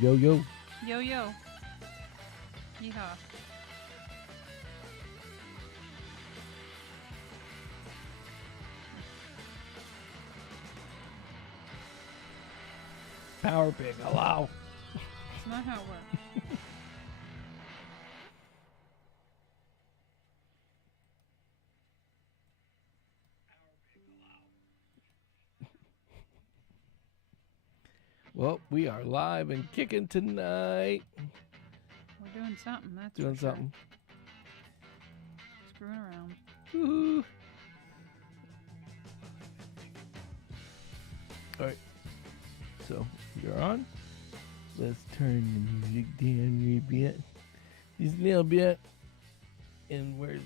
yo, yo. Yo, yo. Yeehaw. Power pig, allow. That's not how it works. Well, we are live and kicking tonight. We're doing something, that's Doing for sure. something. Screwing around. Woo-hoo. All right. So, you're on. Let's turn the music down a bit. Just a little bit. And where's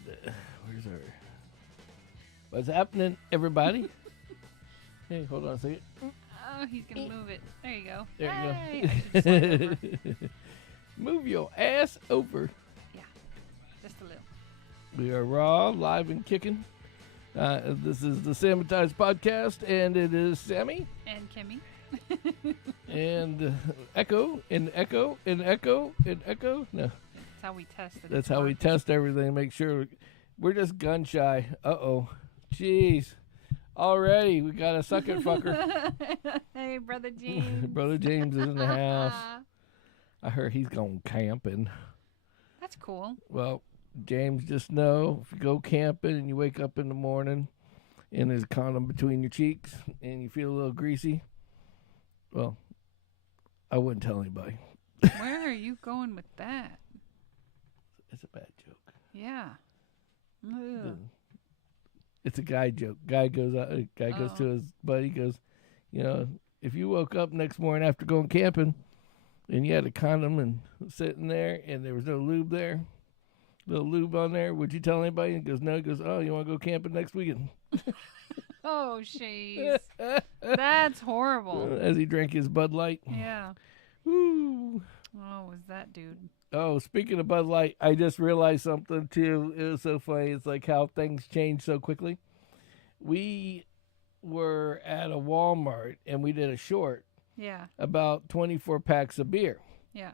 our... What's happening, everybody? Hey, hold on a second. Oh, he's going to move it. There you go. There Hey, you I should slide over. go. Move your ass over. Yeah, just a little. We are raw, live, and kicking. This is the Sammitized Podcast, and it is Sammy And Kimmy. and Echo and Echo and Echo and Echo. No, That's how we test it. that's how we test everything. Make sure we're just gun shy. Uh-oh. Jeez. Already, we got a sucker fucker. Hey, Brother James. Brother James is in the house. I heard he's going camping. That's cool. Well, James, just know if you go camping and you wake up in the morning and there's a condom between your cheeks and you feel a little greasy, well, I wouldn't tell anybody. Where are you going with that? It's a bad joke. Yeah. Ugh. It's a guy joke. Guy goes to his buddy, goes, you know, if you woke up next morning after going camping and you had a condom and sitting there and there was no lube there, little lube on there, would you tell anybody? And he goes, no. He goes, oh, you want to go camping next weekend? Oh, jeez. That's horrible. As he drank his Bud Light. Yeah. Woo. Oh, was that dude? Oh, speaking of Bud Light, I just realized something, too. It was so funny. It's like how things change so quickly. We were at a Walmart, and we did a short Yeah. about 24 packs of beer. Yeah.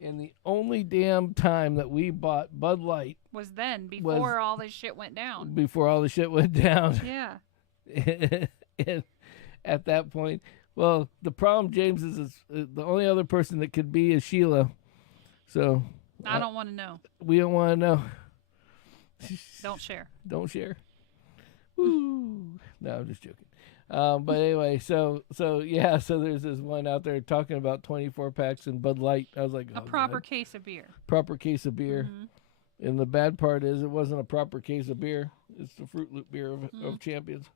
And the only damn time that we bought Bud Light Was then, before all this shit went down. before all the shit went down. Yeah. And at that point, well, the problem, James, is the only other person that could be is Sheila. So I don't want to know. we don't want to know. Don't share. Don't share. Woo. No, I'm just joking. But anyway, so yeah, so there's this one out there talking about 24 packs and Bud Light. I was like, A oh, proper God. case of beer. Proper case of beer. Mhm. And the bad part is it wasn't a proper case of beer. It's the Fruit Loop beer of champions.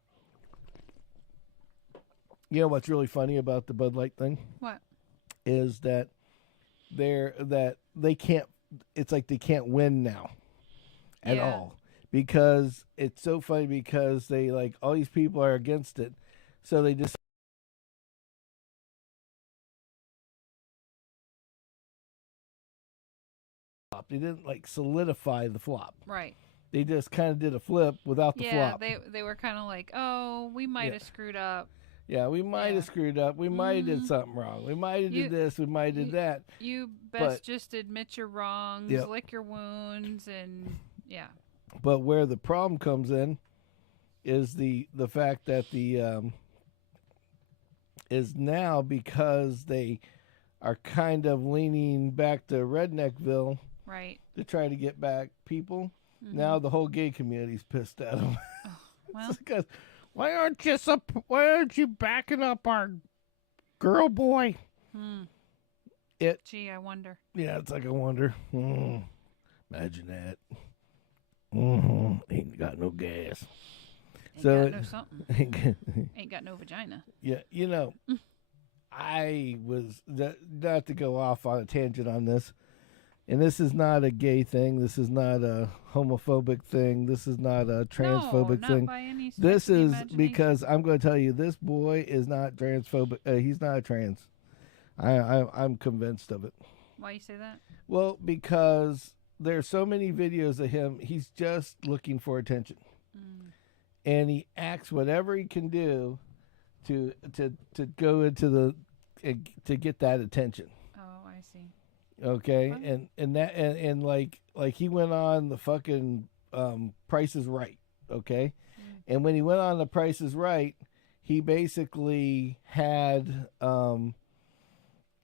You know what's really funny about the Bud Light thing? What? Is that they can't, it's like they can't win now at Yeah. all, because it's so funny, because they, like, all these people are against it, so they just they didn't like solidify the flop. Right. They just kind of did a flip without the Yeah, flop. they were kind of like, oh, we might have screwed up. Yeah, we might Yeah. have screwed up. We might have did something wrong. We might have You- did this. We might have did that. You But- best just admit your wrongs, Yep. lick your wounds, and yeah. But where the problem comes in is the fact that the is now, because they are kind of leaning back to Redneckville Right. to try to get back people. Mhm. Now the whole gay community's pissed at them. Well, Because why aren't you backing up our girl boy? gee, I wonder. Yeah, it's like, I wonder. Imagine that. Ain't got no gas. Ain't So got no something. Ain't got no vagina. Yeah, you know, I was, not to go off on a tangent on this, and this is not a gay thing. This is not a homophobic thing. This is not a transphobic no, thing. Not by any stretch This of the is imagination. because I'm going to tell you, this boy is not transphobic. He's not a trans. I'm convinced of it. Why you say that? Well, because there's so many videos of him. He's just looking for attention, and he acts whatever he can do to go into the to get that attention. Oh, see. Okay, Wow. and like he went on the fucking Price is Right. Okay, and when he went on the Price is Right, he basically had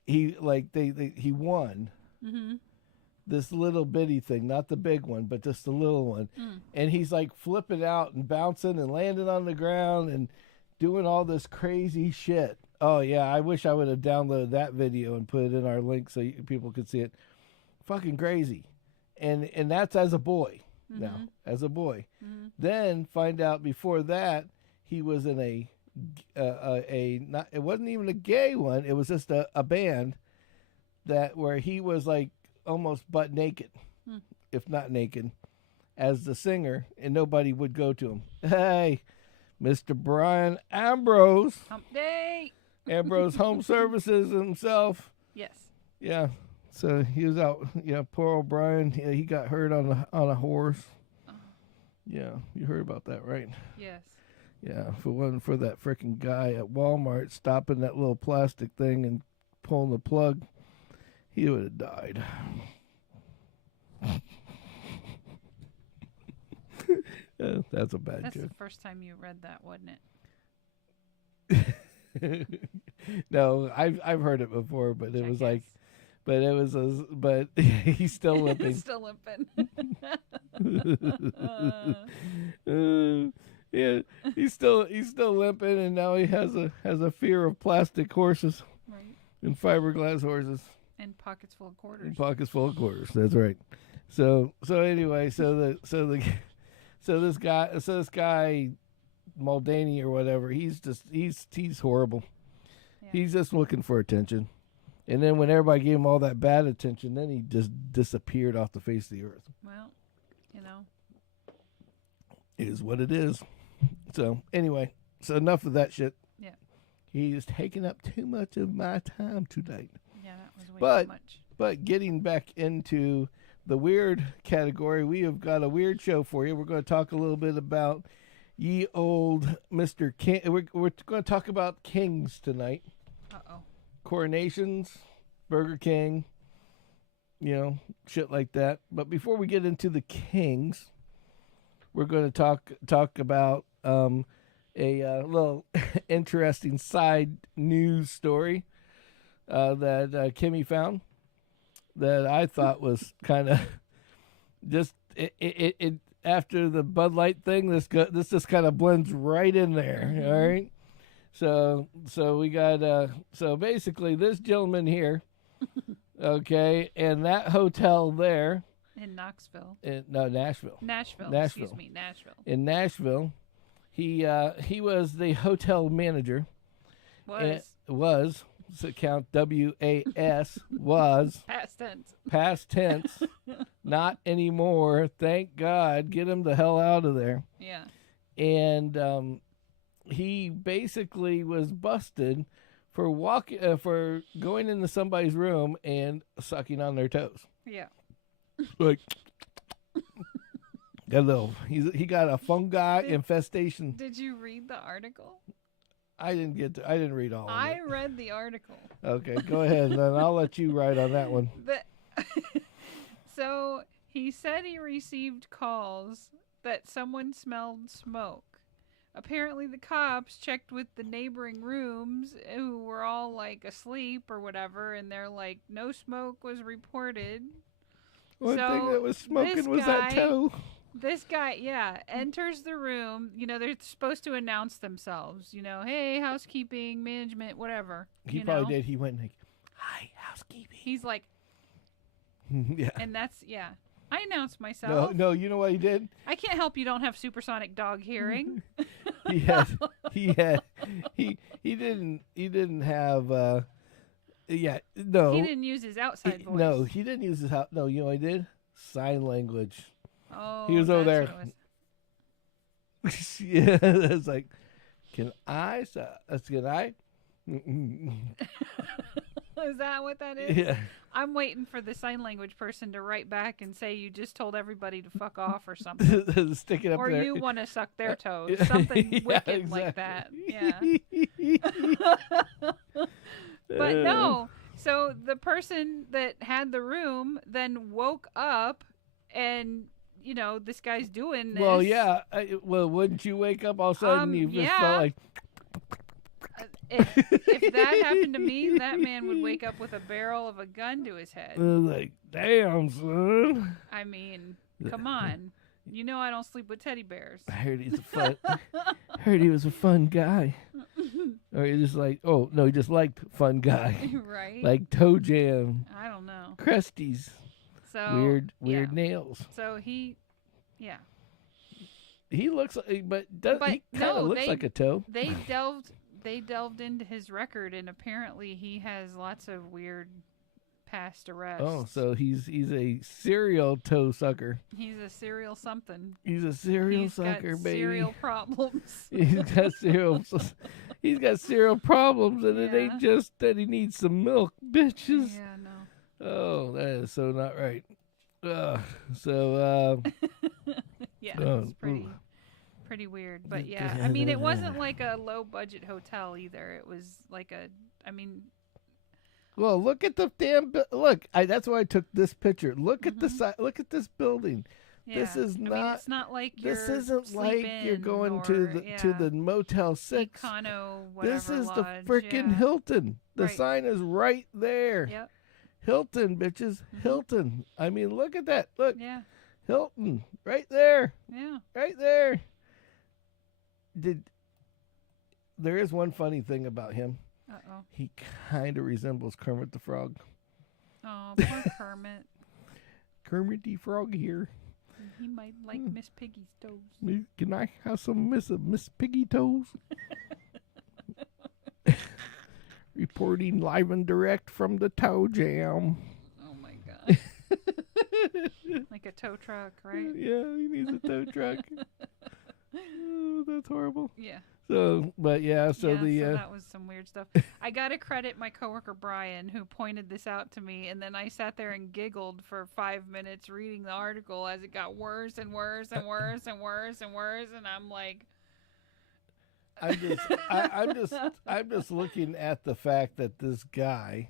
he won Mm-hmm. this little bitty thing, not the big one, but just the little one. And he's like flipping out and bouncing and landing on the ground and doing all this crazy shit. Oh yeah, I wish I would have downloaded that video and put it in our link so people could see it. Fucking crazy. And that's as a boy. Now, as a boy. Then find out before that he was in a not, it wasn't even a gay one, it was just a band that where he was like almost butt naked, if not naked, as the singer, and nobody would go to him. Hey, Mr. Brian Ambrose. Hump day. Ambrose Home Services himself. Yes. Yeah. So he was out. Yeah, poor old Brian. Yeah, he got hurt on a horse. Oh. Yeah, you heard about that, right? Yes. Yeah, if it wasn't for that freaking guy at Walmart stopping that little plastic thing and pulling the plug, he would have died. Yeah, that's a bad That's joke. the first time you read that, wasn't it? No, I've heard it before, but it was like, but it was but he's still limping. Still limping. Yeah, he's still limping, and now he has a fear of plastic horses, Right. and fiberglass horses, And pockets full of quarters. and pockets full of quarters. That's right. So anyway, this guy Muldaney or whatever, he's horrible. Yeah. He's just looking for attention. And then when everybody gave him all that bad attention, then he just disappeared off the face of the earth. Well, It is what it is. So anyway, so enough of that shit. Yeah. He is taking up too much of my time tonight. Yeah, that was way But- too much. But getting back into the weird category, we have got a weird show for you. We're going to talk a little bit about ye old Mr. King. We're going to talk about kings tonight. Uh-oh. Coronations, Burger King, shit like that. But before we get into the kings, we're going to talk about a little interesting side news story that Kimmy found that I thought was kind of just it after the Bud Light thing. This just kind of blends right in there. Mm-hmm. All right. So we got so basically this gentleman here, okay, and that hotel there In Knoxville. Nashville. Nashville. Nashville. Excuse me, Nashville. In Nashville, he was the hotel manager. Was so count WAS was Past tense. past tense, not anymore. Thank God, get him the hell out of there. Yeah. And he basically was busted for for going into somebody's room and sucking on their toes. Yeah. Like, he got a fungi infestation. Did you read the article? I didn't read all of I it. read the article. Okay, go ahead, and then I'll let you write on that one. So he said he received calls that someone smelled smoke. Apparently the cops checked with the neighboring rooms who were all like asleep or whatever, and they're like, no smoke was reported. One So, thing that was smoking this was that guy- toe. This guy, enters the room. They're supposed to announce themselves. Hey, housekeeping, management, whatever. He probably did. He went like, "Hi, housekeeping." He's like, Yeah. and that's, I announced myself. No, you know what he did? I can't help you don't have supersonic dog hearing. He didn't have no. He didn't use his outside voice. No, he didn't use his house. No, you know what he did? Sign language. Oh, He was over that's there. what it was. Yeah, it's like, can I? Is that what that is? Yeah. I'm waiting for the sign language person to write back and say you just told everybody to fuck off or something. Stick it up Or there. you want to suck their toes. Something Yeah, wicked like that. exactly. Yeah. But no. So the person that had the room then woke up, and this guy's doing this. Well, yeah. Wouldn't you wake up all of a sudden? You just felt like. If that happened to me, that man would wake up with a barrel of a gun to his head. Like, damn, son. I mean, come on. I don't sleep with teddy bears. I heard he was a fun guy. Or he just like, oh no, he just liked fun guy. Right. Like toe jam. I don't know. Crusties. So weird nails. So he looks like, but he kind of looks like a toe. They delved into his record, and apparently he has lots of weird past arrests. Oh, so he's a serial toe sucker. He's a serial something. He's a serial sucker, got baby. Serial problems. He's got serial problems, and it ain't just that he needs some milk, bitches. Yeah, no. Oh, that is so not right. Yeah, it's pretty weird. But yeah, I mean, it wasn't like a low budget hotel either. It was like well, look at the damn that's why I took this picture. Look at the side. Look at this building. Yeah. This is not. I mean, it's not like this isn't like you're going to the Motel 6. Econo, whatever. This is lodge, the freaking Hilton. The sign is right there. Yep. Hilton, bitches. Hilton. I mean, look at that. Look. Yeah. Hilton, right there. Yeah. Right there. There is one funny thing about him. Uh-oh. He kind of resembles Kermit the Frog. Oh, poor Kermit. Kermit the Frog here. He might like Miss Piggy's toes. Can I have some Miss Piggy toes? Reporting live and direct from the toe jam. Oh my god. Like a tow truck, right? Yeah, he needs a tow truck. Oh, that's horrible. Yeah. So that was some weird stuff. I gotta credit my coworker Brian, who pointed this out to me, and then I sat there and giggled for 5 minutes reading the article as it got worse and worse and worse and worse and worse, and I'm like, I'm just looking at the fact that this guy,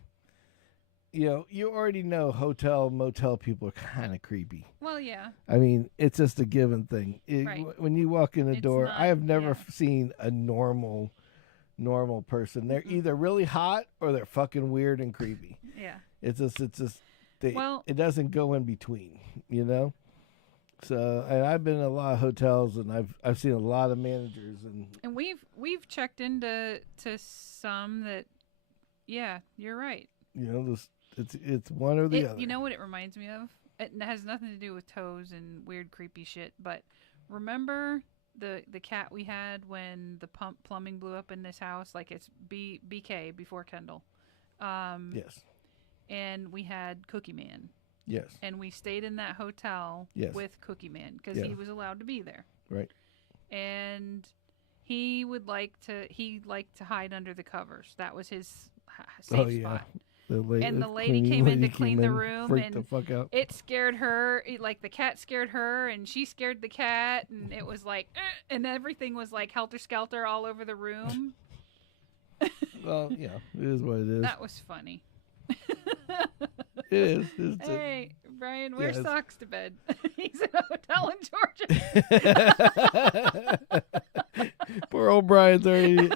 you already know hotel motel people are kind of creepy. Well, yeah. I mean, it's just a given thing. Right. When you walk in the door, I have never yeah. seen a normal person. They're either really hot or they're fucking weird and creepy. Yeah. It's just it doesn't go in between, So, and I've been in a lot of hotels, and I've seen a lot of managers, and we've checked into some that, yeah, you're right. It's one or the other. You know what it reminds me of? It has nothing to do with toes and weird creepy shit, but remember the cat we had when the plumbing blew up in this house? Like, it's BK, before Kendall. Yes. And we had Cookie Man. Yes. And we stayed in that hotel with Cookie Man because he was allowed to be there. Right. And he liked to hide under the covers. That was his safe spot. The lady came in to clean the room, and the fuck out. It scared her. Like, the cat scared her, and she scared the cat, and it was like, and everything was like helter-skelter all over the room. Well, yeah, it is what it is. That was funny. It is. Hey, Brian, wear socks to bed. He's in a hotel in Georgia. Poor old Brian's already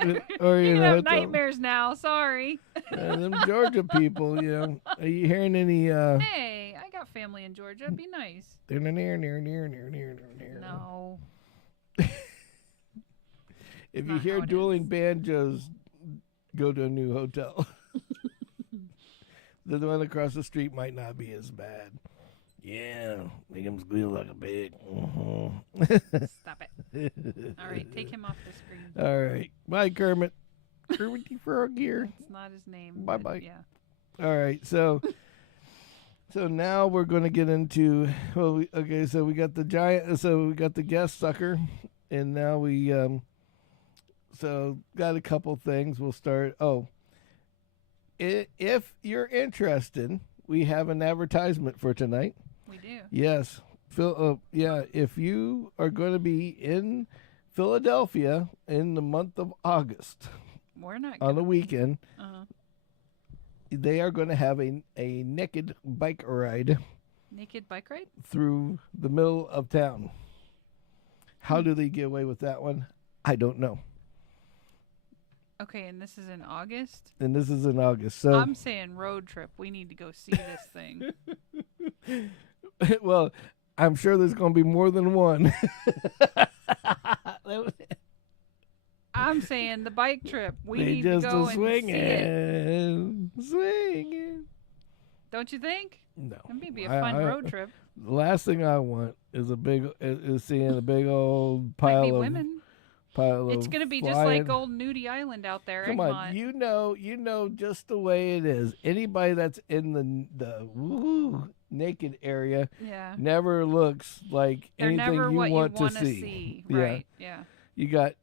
you have nightmares now. Sorry. Them Georgia people, Are you hearing any? Hey, I got family in Georgia. Be nice. They're near. No. If you hear dueling banjos, go to a new hotel. The one across the street might not be as bad. Yeah, make him squeal like a pig. Stop it. All right, take him off the screen. All right. Bye, Kermit. Kermit the Frog here. It's not his name. Bye-bye. Yeah. All right, so now we're going to get into, so we got the giant, so we got the guest sucker, and now we, so got a couple things. We'll start, if you're interested, we have an advertisement for tonight. We do. Yes. If you are going to be in Philadelphia in the month of August, we're not on the weekend, they are going to have a naked bike ride Naked bike ride? through the middle of town. How do they get away with that one? I don't know. Okay, and this is in August? And this is in August. So I'm saying road trip. We need to go see this thing. well, I'm sure there's going to be more than one. I'm saying the bike trip. We They need to just go a and see it. Swinging. Don't you think? No. That may be a fun road trip. The last thing I want is seeing a big old Might pile be of women. It's going to be just like old Nudie Island out there. Come on, you know just the way it is. Anybody that's in the naked area never looks like They're anything never you what want you to see. Right, yeah. You got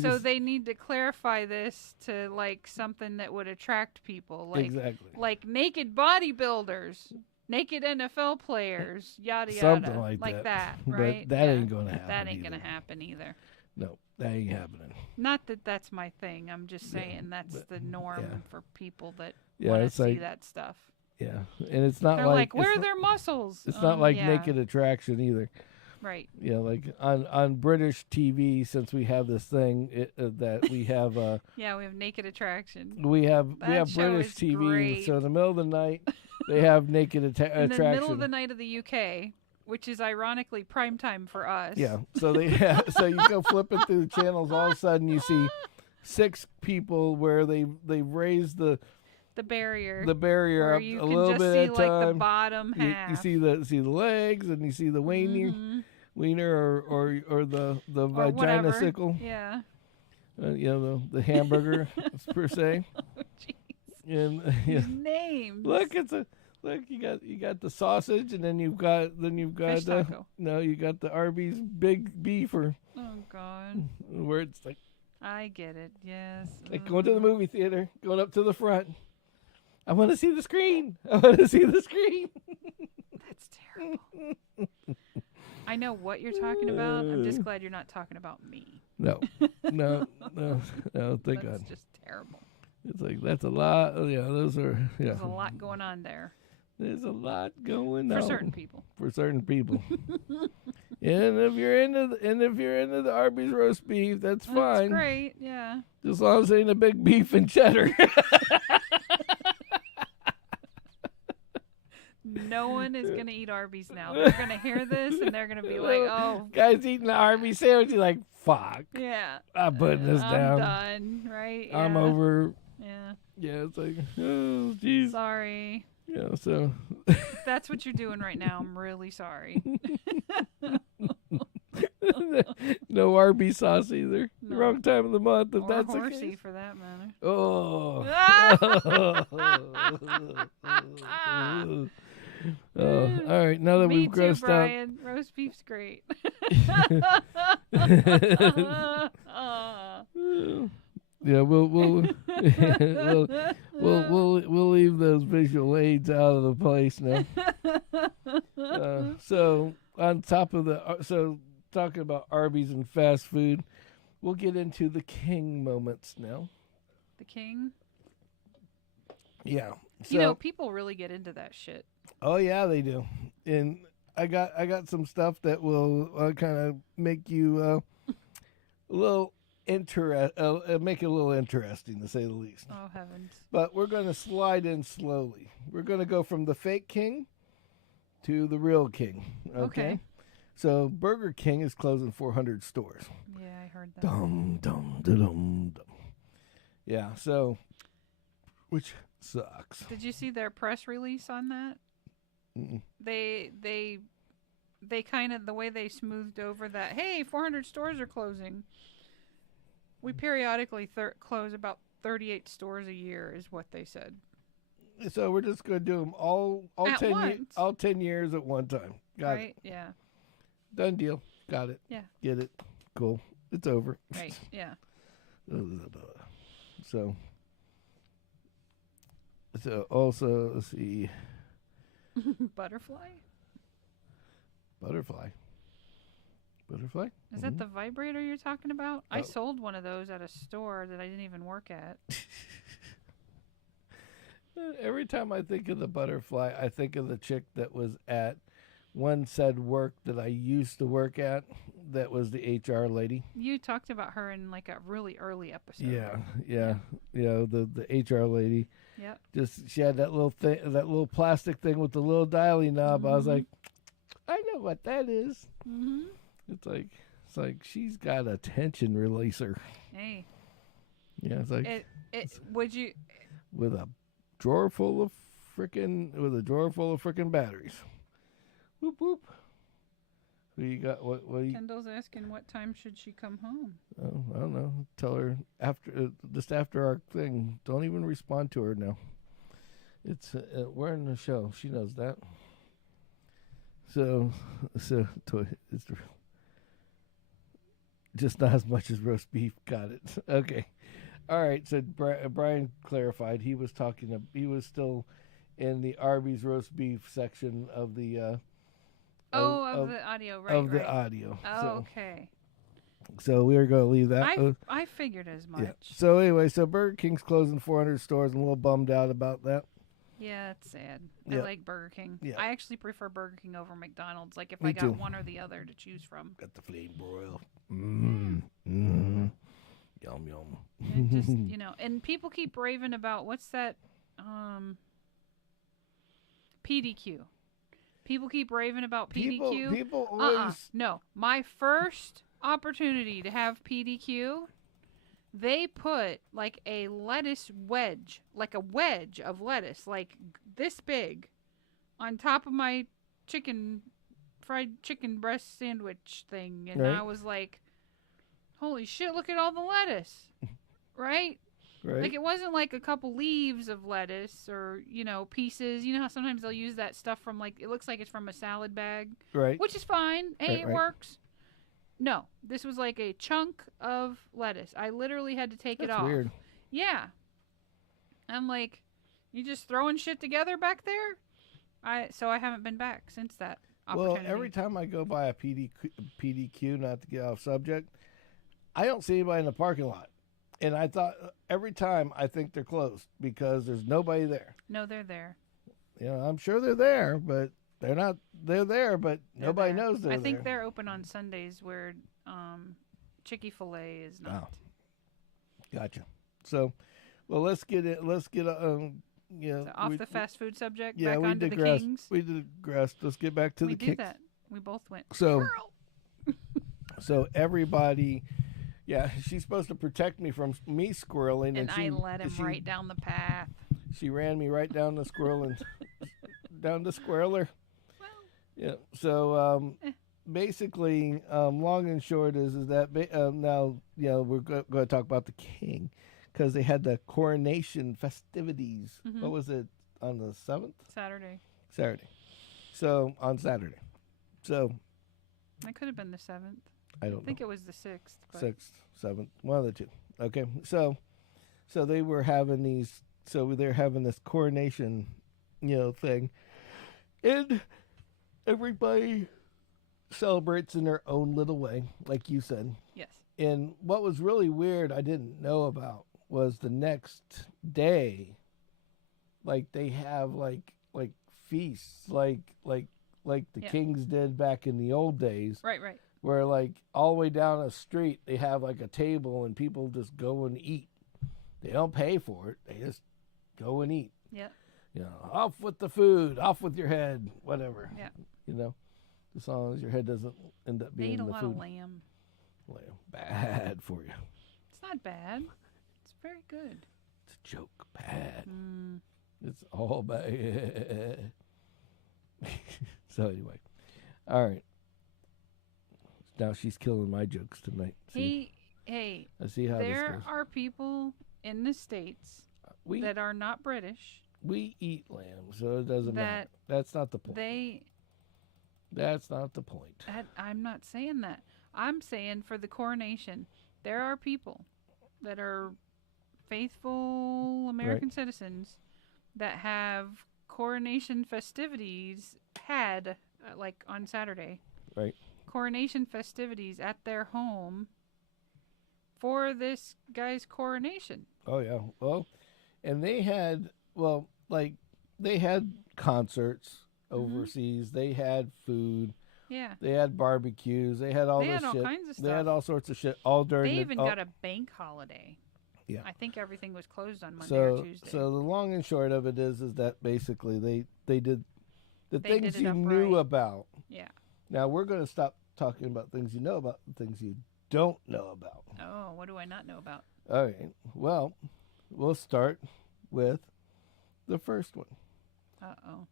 So they need to clarify this to like something that would attract people, like exactly. like naked bodybuilders, naked NFL players, yada yada, something like that, right? But that ain't gonna happen. That ain't gonna happen either. No, that ain't happening. Not that that's my thing. I'm just saying that's the norm for people that want to to see that stuff. Yeah, and it's not They're like where are their muscles? It's not like Naked Attraction either. Right. Yeah, like on British TV, since we have this thing that we have. Yeah, we have Naked Attraction. We have show British is TV, great. so in the middle of the night they have Naked Attraction. In the middle of the night of the UK, which is ironically prime time for us. Yeah, so so you go flipping through the channels, all of a sudden you see 6 people where they've raised the barrier where up you a can little just bit see at a time. like the bottom half. You see the legs and you see the wiener or the vagina sickle. Yeah. The hamburger per se. Oh, jeez. And These names. look, you got the sausage, and then you've got Fish taco. you got the Arby's big beefer. Oh God. Where it's like I get it. Yes. like going to the movie theater, going up to the front. I want to see the screen. I want to see the screen. That's terrible. I know what you're talking about. I'm just glad you're not talking about me. No, thank That's God. just terrible. It's like that's a lot. Yeah, those are. Yeah, There's a lot going on there. There's a lot going on For certain people. For certain people. And if you're into the Arby's roast beef, that's fine. That's great. Yeah. As long as it ain't a big beef and cheddar. No one is going to eat Arby's now. They're going to hear this and they're going to be like, oh. Guy's eating the Arby's sandwich. He's like, fuck. Yeah. I'm putting this down. I'm done, right? Yeah. I'm over. Yeah. Yeah, it's like, oh, jeez. Sorry. Yeah, so. If that's what you're doing right now, I'm really sorry. No Arby's sauce either. No. Wrong time of the month. If Or that's horsey, the case. for that matter. Oh. Oh, all right. Now that Me we've too, grossed Brian. Roast beef's great. Yeah, we'll leave those visual aids out of the place now. So on top of talking about Arby's and fast food, we'll get into the king moments now. The king? Yeah. So, people really get into that shit. Oh yeah, they do. And I got some stuff that will kind of make you a little make it a little interesting, to say the least. Oh heavens! But we're going to slide in slowly. We're going to go from the fake king to the real king. Okay. So Burger King is closing 400 stores. Yeah, I heard that. Dum dum dum dum. Yeah. So, which sucks. Did you see their press release on that? Mm-mm. They kind of, the way they smoothed over that, hey, 400 stores are closing. We periodically close about 38 stores a year, is what they said. So we're just going to do them all at 10 years at one time. Got it. Yeah. Done deal. Got it. Yeah. Get it. Cool. It's over. Right. Yeah. So also, let's see. Butterfly? Butterfly. Is that the vibrator you're talking about? Oh. I sold one of those at a store that I didn't even work at. Every time I think of the butterfly, I think of the chick that was at one said work that I used to work at. That was the HR lady. You talked about her in like a really early episode. Yeah. The HR lady. Yep. Just she had that little thing, that little plastic thing with the little dialing knob. Mm-hmm. I was like, I know what that is. Mm-hmm. It's like she's got a tension releaser. Hey. Yeah, it's like would you with a drawer full of frickin' batteries. Whoop whoop. Who you got? What you? Kendall's asking what time should she come home? Oh, I don't know. Tell her just after our thing. Don't even respond to her now. It's we're in the show. She knows that. So it's just not as much as roast beef. Got it. Okay. All right. So Brian clarified he was still in the Arby's roast beef section of the. Of the audio, right? Of the audio. Oh, okay. So we were going to leave that. I figured as much. Yeah. So anyway, Burger King's closing 400 stores. I'm a little bummed out about that. Yeah, it's sad. Yeah. I like Burger King. Yeah. I actually prefer Burger King over McDonald's. Like if Me I got too. one or the other to choose from. Got the flame broil. Yum yum. And just and people keep raving about what's that? PDQ. People keep raving about PDQ. People always. No, my first opportunity to have PDQ, they put like a lettuce wedge, like a wedge of lettuce, like this big, on top of my fried chicken breast sandwich thing. And Right. I was like, holy shit, look at all the lettuce. Right? Right. Like, it wasn't like a couple leaves of lettuce or, pieces. You know how sometimes they'll use that stuff from, like, it looks like it's from a salad bag. Right. Which is fine. Hey, it works. No, this was like a chunk of lettuce. I literally had to take it off. That's weird. Yeah. I'm like, you just throwing shit together back there? So I haven't been back since that opportunity. Well, every time I go by a PDQ, not to get off subject, I don't see anybody in the parking lot. And I thought every time I think they're closed because there's nobody there. No, they're there. I'm sure they're there, but they're not. They're there, but nobody knows they're there. I think they're open on Sundays where Chick-fil-A is not. Oh. Gotcha. So, well, let's get it. Let's get So off the fast food subject. Yeah, back onto the digressed. Kings. We digressed. Let's get back to the Kings. We did that. We both went. So everybody. Yeah, she's supposed to protect me from me squirreling, and I let him right down the path. She ran me right down the squirrel and down the squirreler. Well, yeah. So basically, long and short is that now we're going to talk about the king because they had the coronation festivities. Mm-hmm. What was it on the 7th? Saturday. So on Saturday. So it could have been the 7th. I don't know. I think it was the 6th. But 6th, 7th, one of the two. Okay, so they were having these. So they're having this coronation, thing, and everybody celebrates in their own little way, like you said. Yes. And what was really weird, I didn't know about, was the next day, like they have like feasts, like the kings did back in the old days. Right. Where like all the way down the street they have like a table and people just go and eat. They don't pay for it. They just go and eat. Yeah. Off with the food, off with your head, whatever. Yeah. As long as your head doesn't end up being the food. They ate a lot of lamb. Bad for you. It's not bad. It's very good. It's a joke. Bad. It's all bad. So anyway. All right. Now she's killing my jokes tonight. Hey, I see how there this goes. are people in the States that are not British. We eat lamb, so it doesn't matter. That's not the point. That's not the point. I'm not saying that. I'm saying for the coronation, there are people that are faithful American citizens that have coronation festivities like on Saturday. Right. Coronation festivities at their home for this guy's coronation. Oh yeah. Well, and they had like they had concerts overseas. They had food. Yeah. They had barbecues. They had all They this had all shit. kinds of They had stuff. all sorts of shit all during. They even got a bank holiday. Yeah. I think everything was closed on Monday or Tuesday. So the long and short of it is that basically they did the things did it you up knew right. about. Yeah. Now we're going to stop talking about things you know about and things you don't know about. Oh, what do I not know about? All right. Well, we'll start with the first one,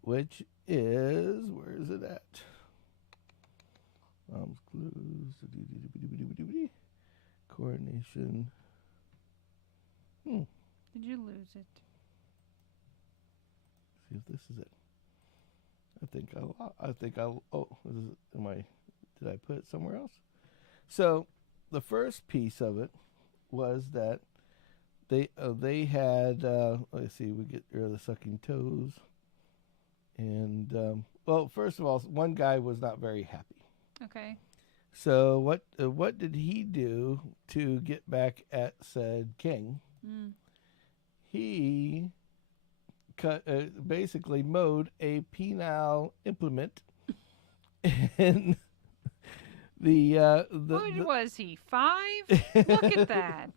which is, where is it at? Clues. Coronation. Did you lose it? See if this is it. I think I'll. Oh, did I put it somewhere else? So, the first piece of it was that they had. Let's see, we get rid of the sucking toes, and well, first of all, one guy was not very happy. Okay. So what did he do to get back at said king? He basically mowed a penile implement, and what was he, 5? Look at that.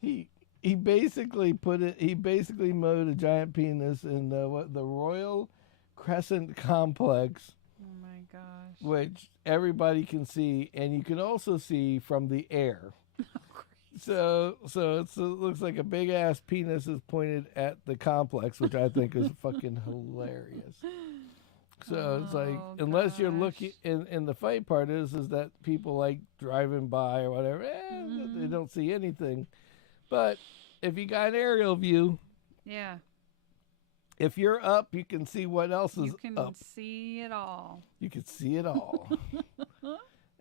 He basically mowed a giant penis in the Royal Crescent Complex. Oh my gosh. Which everybody can see, and you can also see from the air. So it looks like a big ass penis is pointed at the complex, which I think is fucking hilarious. So it's like, unless you're looking, and the funny part is that people like driving by or whatever, they don't see anything. But if you got an aerial view, yeah, if you're up, you can see what else is up. You can see it all. You can see it all.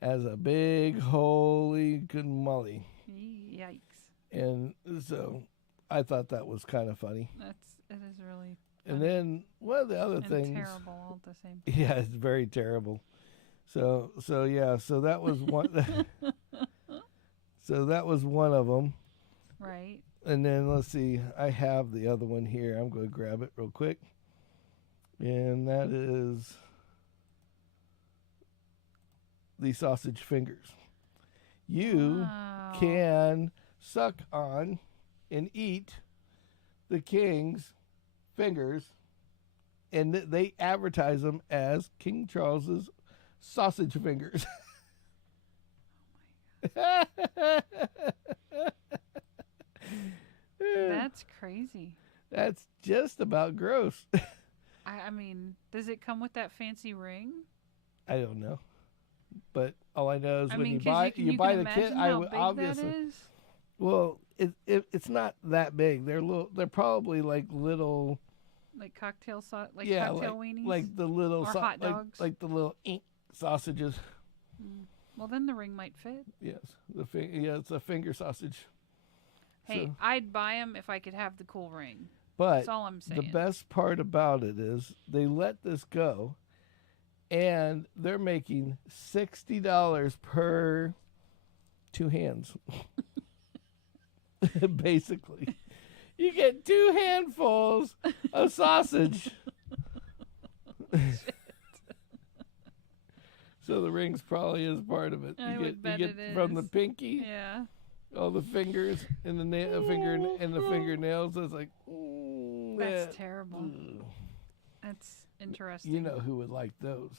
As a big holy good molly. Yikes. And so I thought that was kind of funny. It is really funny. And then one of the other things, terrible all at the same time. Yeah, it's very terrible. So that was one. So that was one of them. Right. And then let's see, I have the other one here. I'm going to grab it real quick. And that is the sausage fingers. You can suck on and eat the king's fingers, and they advertise them as King Charles's sausage fingers. That's crazy. That's just about gross. I mean, does it come with that fancy ring? I don't know, but all I know is when you buy the kit, I would obviously. That is? Well, it's not that big. They're probably like little. Like cocktail cocktail weenies, like the little or hot dogs, like the little sausages. Well, then the ring might fit. Yes, it's a finger sausage. Hey, so, I'd buy them if I could have the cool ring. But that's all I'm saying. The best part about it is they let this go, and they're making $60 per 2 hands. Basically, you get 2 handfuls of sausage. So the rings probably is part of it. You get from the pinky. Yeah. All the fingers and the fingernails. It's like, that's terrible. That's interesting. You know who would like those?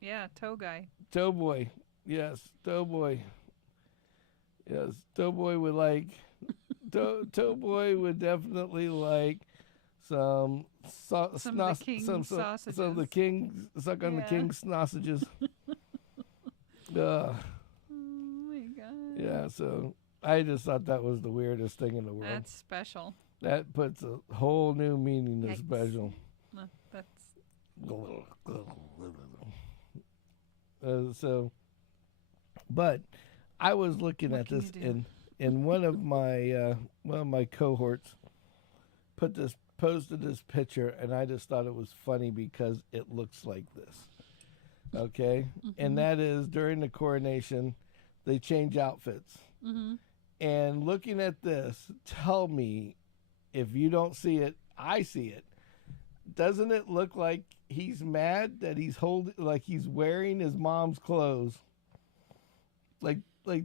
Yeah, toe guy. Toe boy. Yes, toe boy. Yes, toe boy would like. Toe boy would definitely like some of the king's sausages. Some of the king suck on the king's sausages. Yeah, so I just thought that was the weirdest thing in the world. That's special. That puts a whole new meaning to special. That's. But I was looking at this, and one of my cohorts posted this picture, and I just thought it was funny because it looks like this. Okay, and that is during the coronation. They change outfits. And looking at this, tell me if you don't see it. I see it, doesn't it look like he's mad that he's he's wearing his mom's clothes, like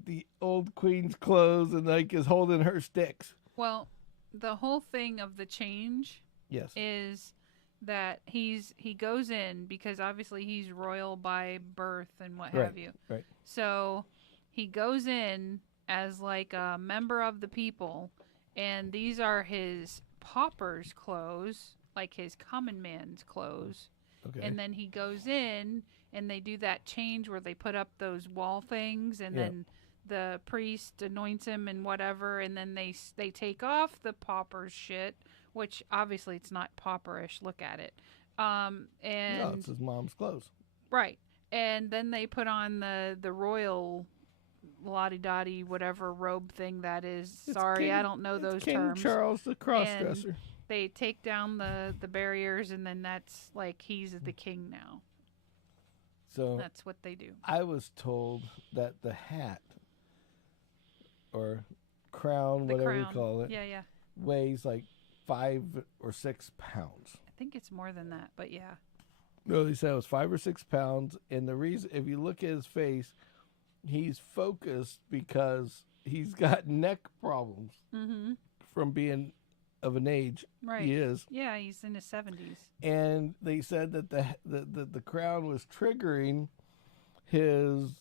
the old queen's clothes, and like is holding her sticks? Well, the whole thing of the change, Yes, is that he goes in because obviously he's royal by birth and what have you. Right. So he goes in as like a member of the people, and these are his pauper's clothes, like his common man's clothes. Okay. And then he goes in, and they do that change where they put up those wall things, and then the priest anoints him and whatever, and then they take off the pauper's shit, which obviously it's not pauperish. Look at it. And no, it's his mom's clothes. Right. And then they put on the royal lottie-dottie whatever robe thing that is. Sorry, I don't know those King terms. Charles the cross-dresser. They take down the barriers, and then that's like he's the king now. So that's what they do. I was told that the hat or crown, whatever you call it, weighs like 5 or 6 pounds. I think it's more than that, but yeah. No, they said it was 5 or 6 pounds. And the reason, if you look at his face, he's focused because he's got neck problems from being of an age. Right. He is. Yeah, he's in his 70s. And they said that the crown was triggering his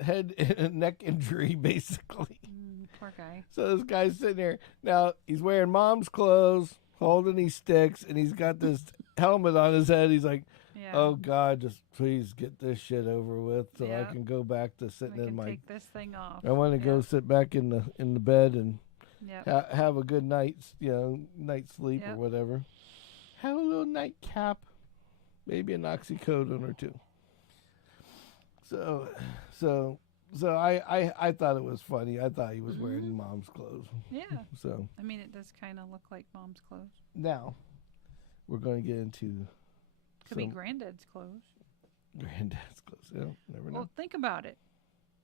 head and neck injury, basically. Poor guy. So this guy's sitting there. Now, he's wearing mom's clothes, holding these sticks, and he's got this helmet on his head. He's like, oh, God, just please get this shit over with so I can go back to sitting in my... take this thing off. I want to go sit back in the bed and have a good night's sleep or whatever. Have a little nightcap. Maybe an oxycodone or two. So I thought it was funny. I thought he was wearing mom's clothes. Yeah. So I mean, it does kind of look like mom's clothes. Now, we're going to get into... Could be granddad's clothes. Granddad's clothes. Yeah, never know. Well, think about it.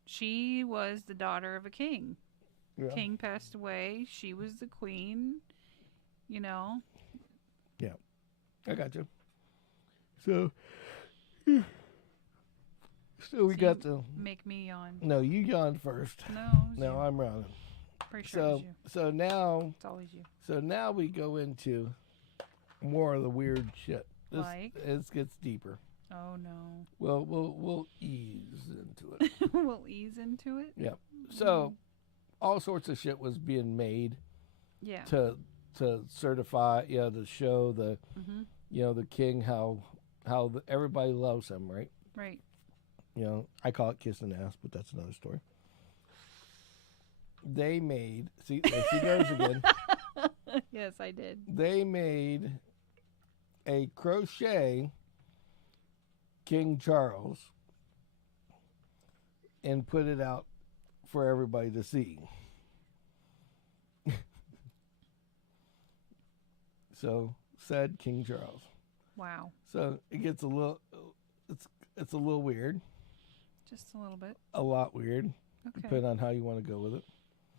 She was the daughter of a king. Yeah. King passed away. She was the queen. You know? Yeah. I got you. So we got to... Make me yawn. No, you yawned first. No, I'm yawning. Pretty sure it was you. So now... It's always you. So now we go into more of the weird shit. This gets deeper. Oh no. Well, we'll ease into it. We'll ease into it. Yeah. So, all sorts of shit was being made. Yeah. To certify, to show the, the king how everybody loves him, right? Right. I call it kissing ass, but that's another story. They made. See, there she goes again. Yes, I did. They made a crochet King Charles and put it out for everybody to see. So said King Charles. Wow. So it gets a little, it's a little weird. Just a little bit. A lot weird. Okay. Depending on how you want to go with it.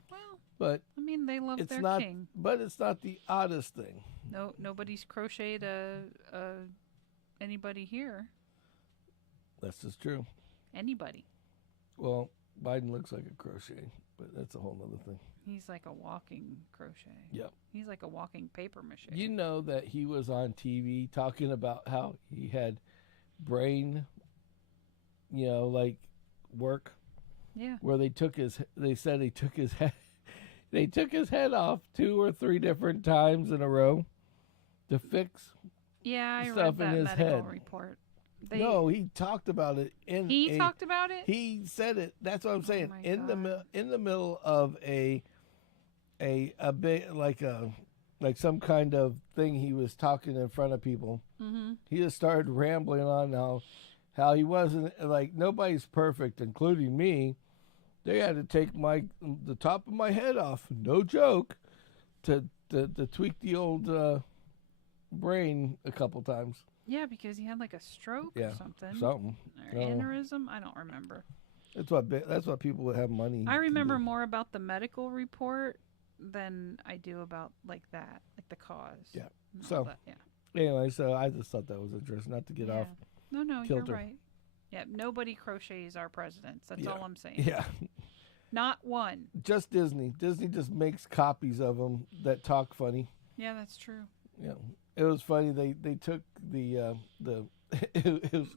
Well, but I mean, they love their king. But it's not the oddest thing. No, nobody's crocheted anybody here. That's just true. Anybody. Well, Biden looks like a crochet, but that's a whole other thing. He's like a walking crochet. Yep. He's like a walking paper mache. You know that he was on TV talking about how he had brain, like work. Yeah. Where they said he took his head, they took his head off 2 or 3 different times in a row to fix I stuff read that in his medical head. report. No, he talked about it talked about it? He said it. That's what I'm saying. Oh In the middle of a bit like some kind of thing, he was talking in front of people. Mm-hmm. He just started rambling on how he wasn't, like, nobody's perfect, including me. They had to take the top of my head off, no joke, to tweak the old brain a couple times. Yeah, because he had like a stroke or something. Or aneurysm. I don't remember. That's what people would have money. I remember more about the medical report than I do about like that, like the cause. Yeah. and all So that, yeah. anyway, so I just thought that was interesting, not to get off. No, you're kilter. right. Yeah, nobody crochets our presidents. That's Yeah. all I'm saying. Yeah. Not one. Just Disney. Disney just makes copies of them that talk funny. Yeah, that's true. Yeah, it was funny. They took the it was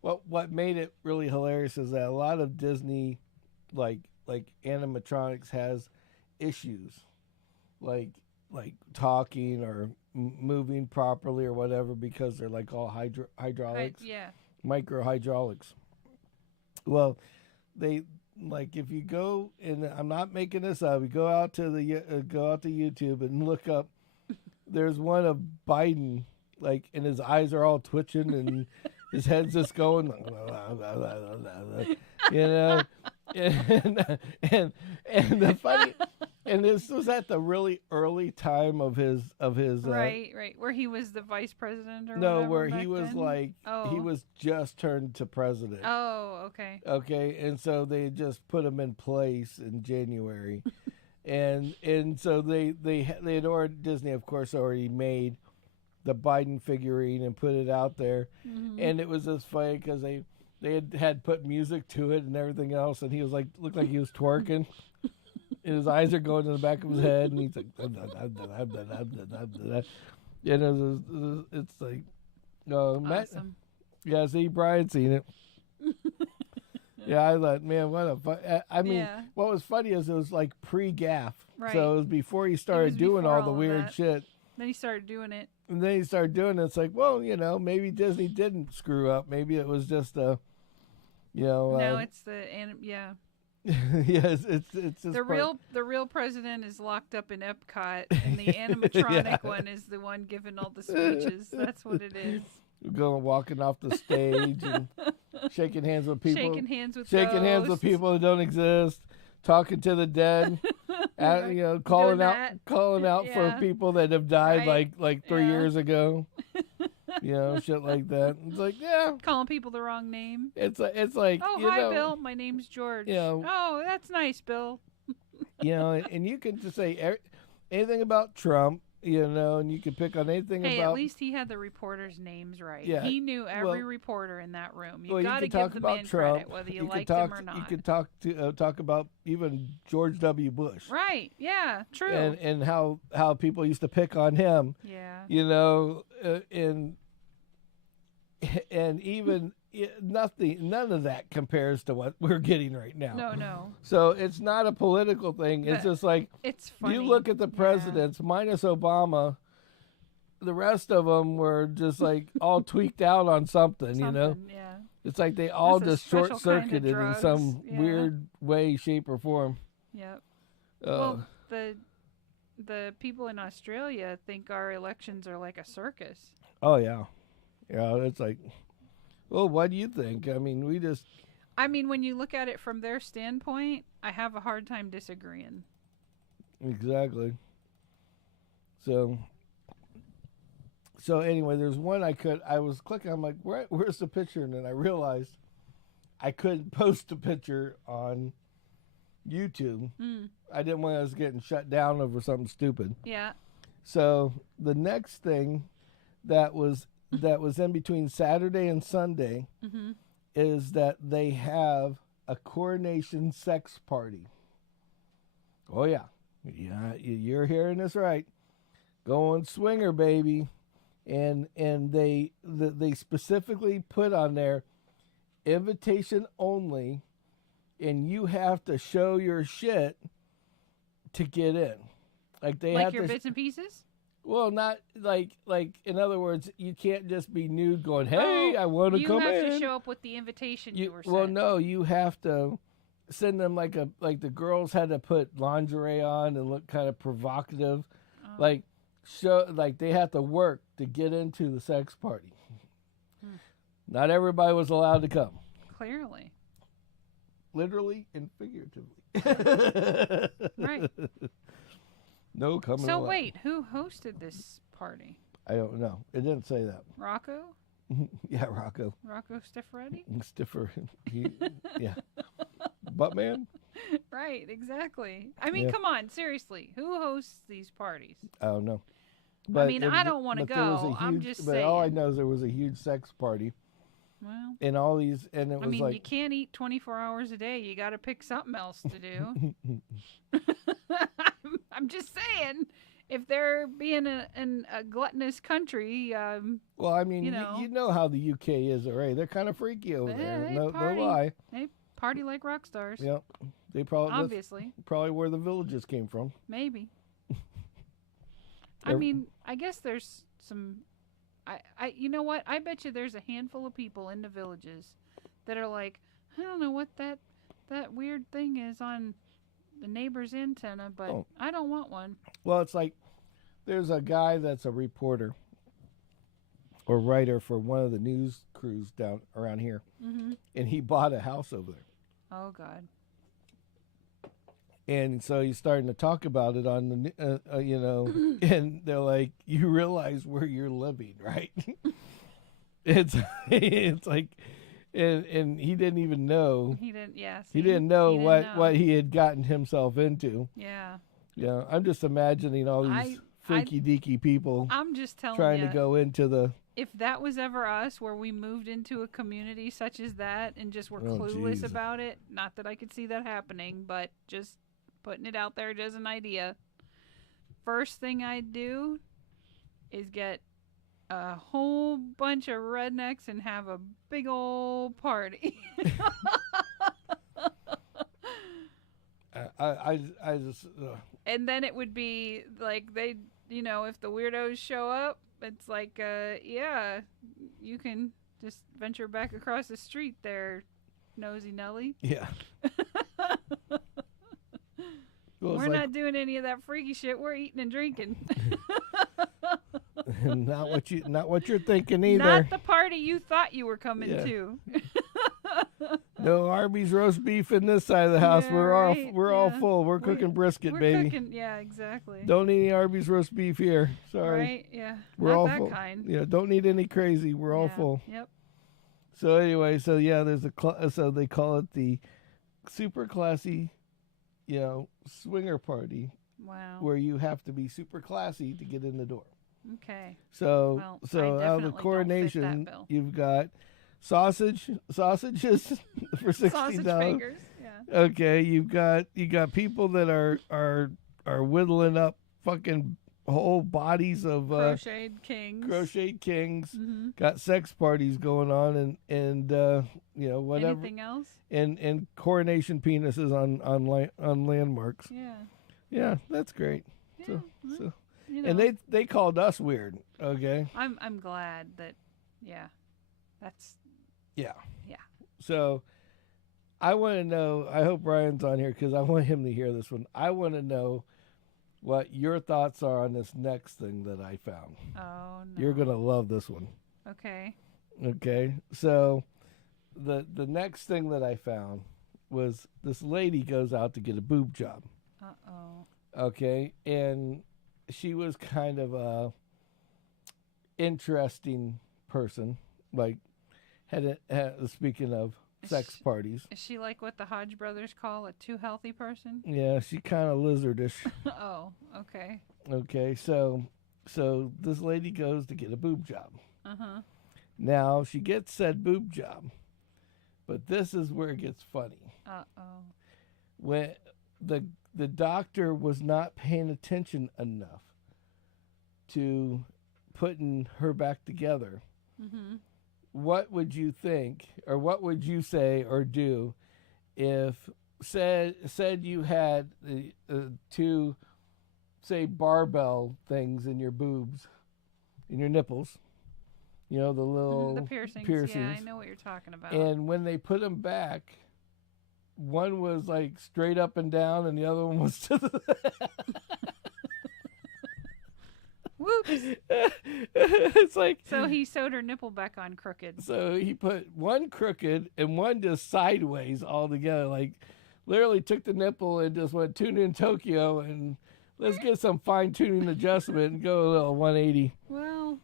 what made it really hilarious is that a lot of Disney like animatronics has issues like talking or moving properly or whatever because they're like all hydraulics, micro hydraulics. Well, they like if you go and I'm not making this up. You go out to YouTube and look up. There's one of Biden, like, and his eyes are all twitching and his head's just going, you know, and the funny, and this was at the really early time of his right, where he was the vice president or no, whatever where he back was then? like he was just turned to president. Oh, okay. Okay, and so they just put him in place in January. And so they had already, Disney of course already made the Biden figurine and put it out there, and it was just funny because they had put music to it and everything else, and he was like looked like he was twerking, and his eyes are going to the back of his head, and he's like, and it's like, no, Awesome. yeah, see, Brian seen it. Yeah, I thought, man, what a fun. I mean, what was funny is it was like pre-gaff. Right. So it was before he started doing all the weird shit. Then he started doing it. And then he started doing it. It's like, well, you know, maybe Disney didn't screw up. Maybe it was just a, you know. No, it's the, yeah, it's just the real president is locked up in Epcot, and the animatronic one is the one giving all the speeches. That's what it is. Going walking off the stage and shaking hands with people. Shaking hands with people that don't exist. Talking to the dead. You know, calling out for people that have died like 3 years ago. You know, shit like that. It's like, yeah. Calling people the wrong name. It's like, oh, you hi, know, Bill. My name's George. You know, oh, that's nice, Bill. You know, and you can just say anything about Trump. You know, and you could pick on anything about. Hey, at least he had the reporters' names right. Yeah, he knew every reporter in that room. You got to give the man credit, whether you liked him or not. You could talk about even George W. Bush. Right? Yeah, true. And how people used to pick on him. Yeah. You know, and even none of that compares to what we're getting right now. No. So it's not a political thing. It's just like it's funny. You look at the presidents, minus Obama, the rest of them were just like all tweaked out on something, you know? Yeah. It's like they all just short-circuited in some weird way, shape, or form. Yep. Well, the people in Australia think our elections are like a circus. Oh, yeah. Yeah, it's like, well, what do you think? I mean, when you look at it from their standpoint, I have a hard time disagreeing. Exactly. So anyway, there's one I was clicking, I'm like, where's the picture? And then I realized I couldn't post a picture on YouTube. I didn't want us getting shut down over something stupid. Yeah. So the next thing that was in between Saturday and Sunday is that they have a Coronation sex party. Oh yeah, you're hearing this right. Going swinger, baby, and they specifically put on there invitation only, and you have to show your shit to get in. Like they have your bits and pieces. Well, not like in other words, you can't just be nude going, "Hey, I want to come in." You have to show up with the invitation you were sent. Well, no, you have to send them like the girls had to put lingerie on and look kind of provocative, like they have to work to get into the sex party. Not everybody was allowed to come. Clearly. Literally and figuratively. Right. No coming. So wait, who hosted this party? I don't know. It didn't say that. Rocco? Yeah, Rocco. Rocco Stifferetti? Stiffer. Yeah. Buttman? Right, exactly. I mean, come on, seriously. Who hosts these parties? I don't know. I mean, I don't want to go. I'm just saying. All I know is there was a huge sex party. Well, and all these, and it was like, you can't eat 24 hours a day. You got to pick something else to do. I'm just saying, if they're being a gluttonous country, well, I mean, you know how the UK is, right? They're kind of freaky over there. No lie. They party like rock stars. Yep. They probably obviously probably where the villages came from. Maybe. I mean, I guess there's some. You know what? I bet you there's a handful of people in the villages that are like, I don't know what that weird thing is on the neighbor's antenna, but I don't want one. Well, it's like there's a guy that's a reporter or writer for one of the news crews down around here, and he bought a house over there. Oh God. And so he's starting to talk about it on the, and they're like, you realize where you're living, right? it's like, and he didn't even know. He didn't. Yeah. He didn't know what he had gotten himself into. Yeah. Yeah. I'm just imagining all these freaky deaky people. I'm just trying to go into the. If that was ever us, where we moved into a community such as that and just were clueless about it, not that I could see that happening, but just putting it out there as an idea. First thing I'd do is get a whole bunch of rednecks and have a big old party. I just. And then it would be like they, if the weirdos show up, it's like, yeah, you can just venture back across the street there, Nosy Nelly. Yeah. Well, we're not doing any of that freaky shit. We're eating and drinking. not what you're thinking either. Not the party you thought you were coming to. No Arby's roast beef in this side of the house. Yeah, we're all full. We're cooking brisket, baby. Yeah, exactly. Don't need any Arby's roast beef here. Sorry. Right? Yeah. We're not all that full. Kind. Yeah. Don't need any crazy. We're all full. Yep. So anyway, there's so they call it the super classy, swinger party. Wow. Where you have to be super classy to get in the door. Okay. So out of the Coronation, you've got sausages for $60. Sausage fingers. Yeah. Okay, you got people that are whittling up fucking whole bodies of crocheted kings. Mm-hmm. Got sex parties going on and whatever. Anything else? And coronation penises on landmarks. Yeah. Yeah, that's great. Yeah, so and they called us weird. Okay. I'm glad that. Yeah. That's. Yeah. Yeah. So, I want to know. I hope Ryan's on here because I want him to hear this one. I want to know what your thoughts are on this next thing that I found. Oh no. You're gonna love this one. Okay. Okay. So, the next thing that I found was this lady goes out to get a boob job. Okay, and she was kind of a interesting person. Like, speaking of sex parties, is she like what the Hodge brothers call a too healthy person? Yeah, she kind of lizardish. Oh, okay. Okay, so this lady goes to get a boob job. Now she gets said boob job, but this is where it gets funny. When the doctor was not paying attention enough to putting her back together. What would you think, or what would you say or do if said you had two, say, barbell things in your boobs, in your nipples, the little the piercings. Yeah, I know what you're talking about. And when they put them back, one was like straight up and down, and the other one was to the. Whoops! It's like, so he sewed her nipple back on crooked. So he put one crooked and one just sideways all together. Like, literally took the nipple and just went tune in Tokyo and let's get some fine tuning adjustment and go a little 180. Well,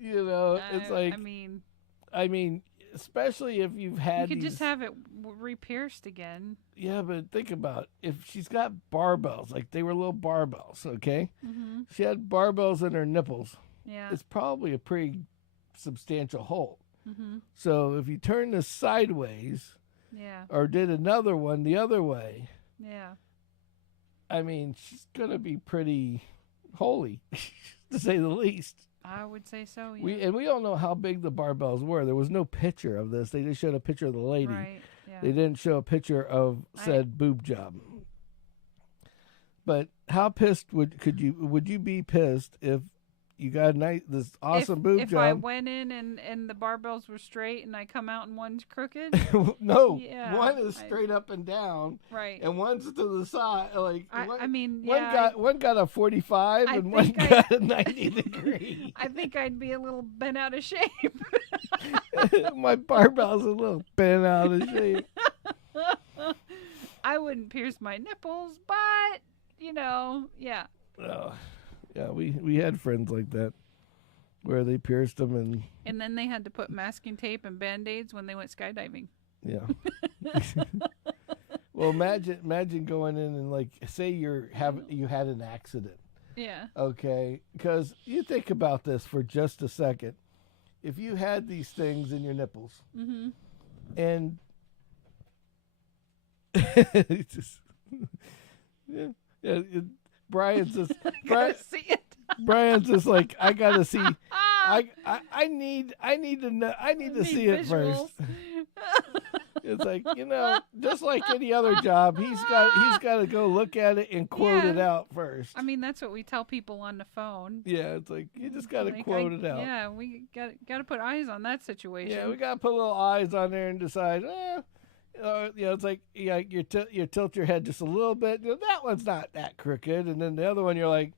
it's like, I mean, especially if you've You had could these. just have it re-pierced again. Yeah, but think about it. If she's got barbells, like they were little barbells, okay? Mm-hmm. She had barbells in her nipples. Yeah. It's probably a pretty substantial hole. Mm-hmm. So if you turn this sideways Yeah. or did another one the other way, Yeah. I mean, she's going to be pretty holy, to say the least. I would say so. Yeah. We don't know how big the barbells were. There was no picture of this. They just showed a picture of the lady. Right. Yeah. They didn't show a picture of said boob job. But how pissed would you be pissed if you got this awesome boob if job? I went in and the barbells were straight and I come out and one's crooked? No, Yeah, one is straight up and down, Right. and one's to the side. Like I mean, one yeah. got a 45 I and one think got a 90 degree. I think I'd be a little bent out of shape. My barbell's a little bent out of shape. I wouldn't pierce my nipples, but yeah. Oh, yeah, we had friends like that where they pierced them And then they had to put masking tape and band-aids when they went skydiving. yeah. Well, imagine going in and like say you had an accident. Yeah. Okay, because you think about this for just a second. If you had these things in your nipples, Mm-hmm. and it's just, Brian's just See it. Brian's just like, I gotta see. I need to see it first. It's like, just like any other job, he's got to go look at it and quote it out first. I mean, that's what we tell people on the phone. Yeah, it's like you just got to quote it out. Yeah, we got to put eyes on that situation. Yeah, we got to put little eyes on there and decide. It's like you tilt your head just a little bit. That one's not that crooked, and then the other one you're like,